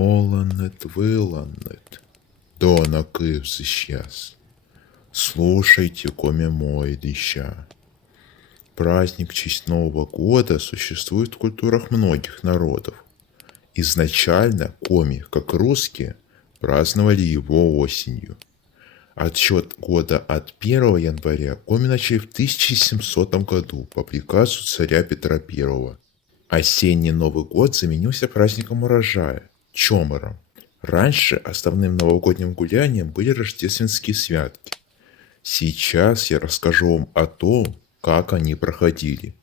Оланет выланет, донок и сейчас. Слушайте, коме мой дыща. Праздник в честь Нового года существует в культурах многих народов. Изначально коми, как русские, праздновали его осенью. Отсчет года от 1 января коми начали в 1700 году по приказу царя Петра I. Осенний Новый год заменился праздником урожая – Чомором. Раньше основным новогодним гулянием были рождественские святки. Сейчас я расскажу вам о том, как они проходили.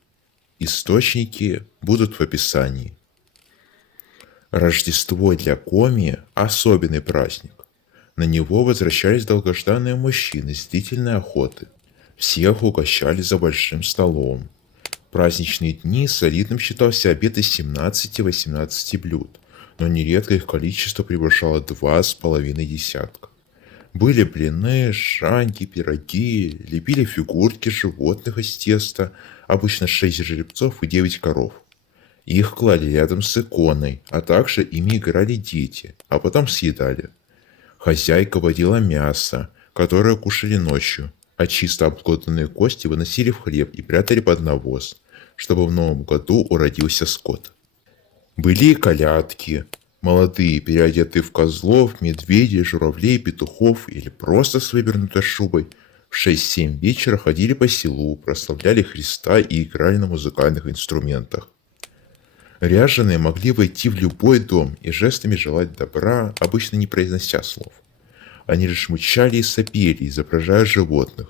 Источники будут в описании. Рождество для коми – особенный праздник. На него возвращались долгожданные мужчины с длительной охоты. Всех угощали за большим столом. В праздничные дни солидным считался обед из 17-18 блюд, но нередко их количество превышало 2,5 десятка. Были блины, шаньки, пироги, лепили фигурки животных из теста, обычно 6 жеребцов и 9 коров. Их клали рядом с иконой, а также ими играли дети, а потом съедали. Хозяйка варила мясо, которое кушали ночью, а чисто обглоданные кости выносили в хлеб и прятали под навоз, чтобы в новом году уродился скот. Были и колядки. Молодые, переодетые в козлов, медведей, журавлей, петухов или просто с вывернутой шубой, в 6-7 вечера ходили по селу, прославляли Христа и играли на музыкальных инструментах. Ряженые могли войти в любой дом и жестами желать добра, обычно не произнося слов. Они лишь мычали и сопели, изображая животных.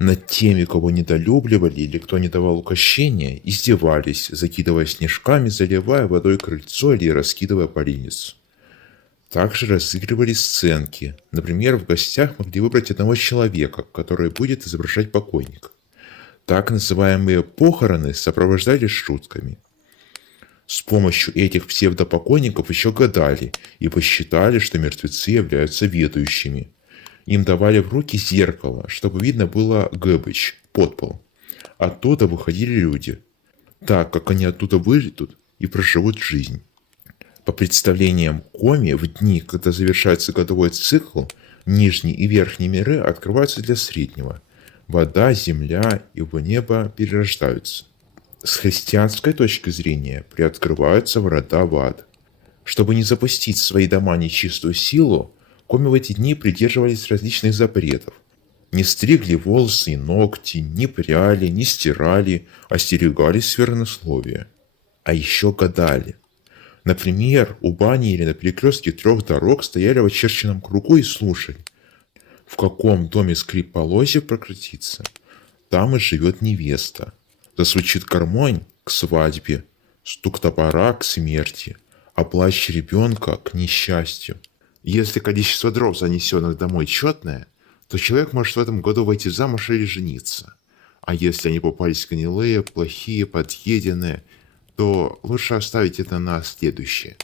Над теми, кого недолюбливали или кто не давал угощения, издевались, закидывая снежками, заливая водой крыльцо или раскидывая поленницу. Также разыгрывали сценки. Например, в гостях могли выбрать одного человека, который будет изображать покойника. Так называемые похороны сопровождались шутками. С помощью этих псевдопокойников еще гадали и посчитали, что мертвецы являются ведающими. Им давали в руки зеркало, чтобы видно было гэбыч, подпол. Оттуда выходили люди, так как они оттуда выйдут и проживут жизнь. По представлениям коми, в дни, когда завершается годовой цикл, нижние и верхние миры открываются для среднего. Вода, земля и небо перерождаются. С христианской точки зрения приоткрываются врата в ад. Чтобы не запустить в свои дома нечистую силу, коми в эти дни придерживались различных запретов. Не стригли волосы и ногти, не пряли, не стирали, остерегались сквернословия. А еще гадали. Например, у бани или на перекрестке 3 дорог стояли в очерченном кругу и слушали, в каком доме скрип полозьев прекратится, там и живет невеста. Зазвучит гармонь к свадьбе, стук топора к смерти, а плач ребенка к несчастью. Если количество дров, занесенных домой, четное, то человек может в этом году выйти замуж или жениться. А если они попались гнилые, плохие, подъеденные, то лучше оставить это на следующее.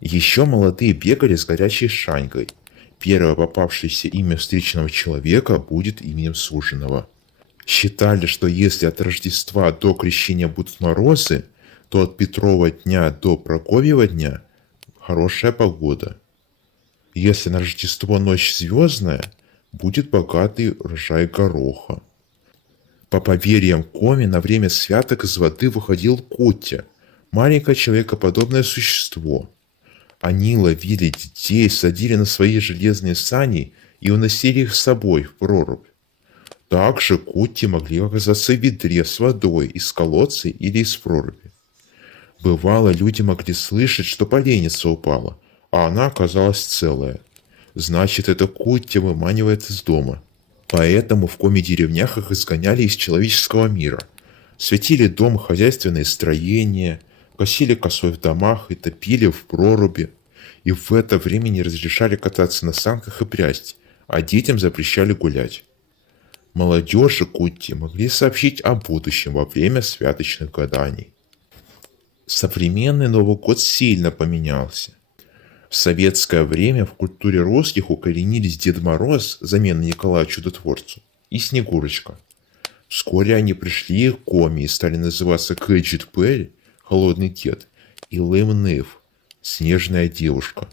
Еще молодые бегали с горячей шанькой. Первое попавшееся имя встреченного человека будет именем суженого. Считали, что если от Рождества до Крещения будут морозы, то от Петрова дня до Прокофьева дня хорошая погода. Если на Рождество ночь звездная, будет богатый урожай гороха. По поверьям коми, на время святок из воды выходил кутя, маленькое человекоподобное существо. Они ловили детей, садили на свои железные сани и уносили их с собой в прорубь. Также кутти могли оказаться в ведре с водой из колодца или из проруби. Бывало, люди могли слышать, что поленница упала, а она оказалась целая. Значит, эта кутти выманивает из дома. Поэтому в коми-деревнях их изгоняли из человеческого мира. Светили дом хозяйственные строения, косили косой в домах и топили в проруби. И в это время не разрешали кататься на санках и прясть, а детям запрещали гулять. Молодежи кутти могли сообщить о будущем во время святочных гаданий. Современный Новый год сильно поменялся. В советское время в культуре русских укоренились Дед Мороз, замена Николаю Чудотворцу, и Снегурочка. Вскоре они пришли к коми и стали называться Кэджит Перри, Холодный Дед, и Лэм Ниф, снежная девушка.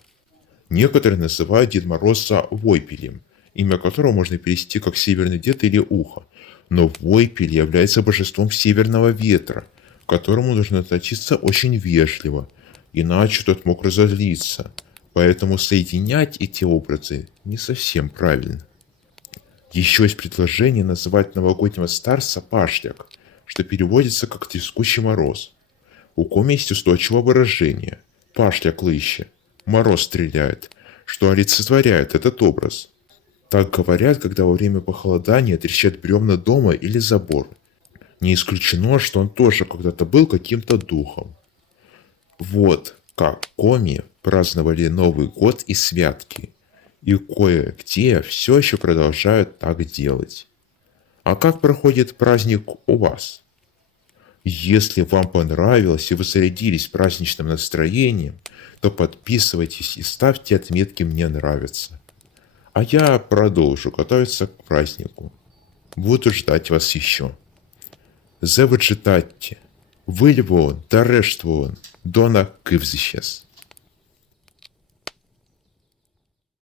Некоторые называют Дед Мороза Войпелем, имя которого можно перевести как «северный дед» или «ухо». Но Войпель является божеством северного ветра, к которому нужно относиться очень вежливо, иначе тот мог разозлиться. Поэтому соединять эти образы не совсем правильно. Еще есть предложение называть новогоднего старца Пашляк, что переводится как «трескучий мороз». У коми есть устойчивое выражение «Пашляк лыще», «мороз стреляет», что олицетворяет этот образ. Так говорят, когда во время похолодания трещат бревна дома или забор. Не исключено, что он тоже когда-то был каким-то духом. Вот как коми праздновали Новый год и святки. И кое-где все еще продолжают так делать. А как проходит праздник у вас? Если вам понравилось и вы зарядились праздничным настроением, то подписывайтесь и ставьте отметки «Мне нравится». А я продолжу готовиться к празднику. Буду ждать вас еще. Завичитайте. Вильвон та рештвон. Дона кивзищес.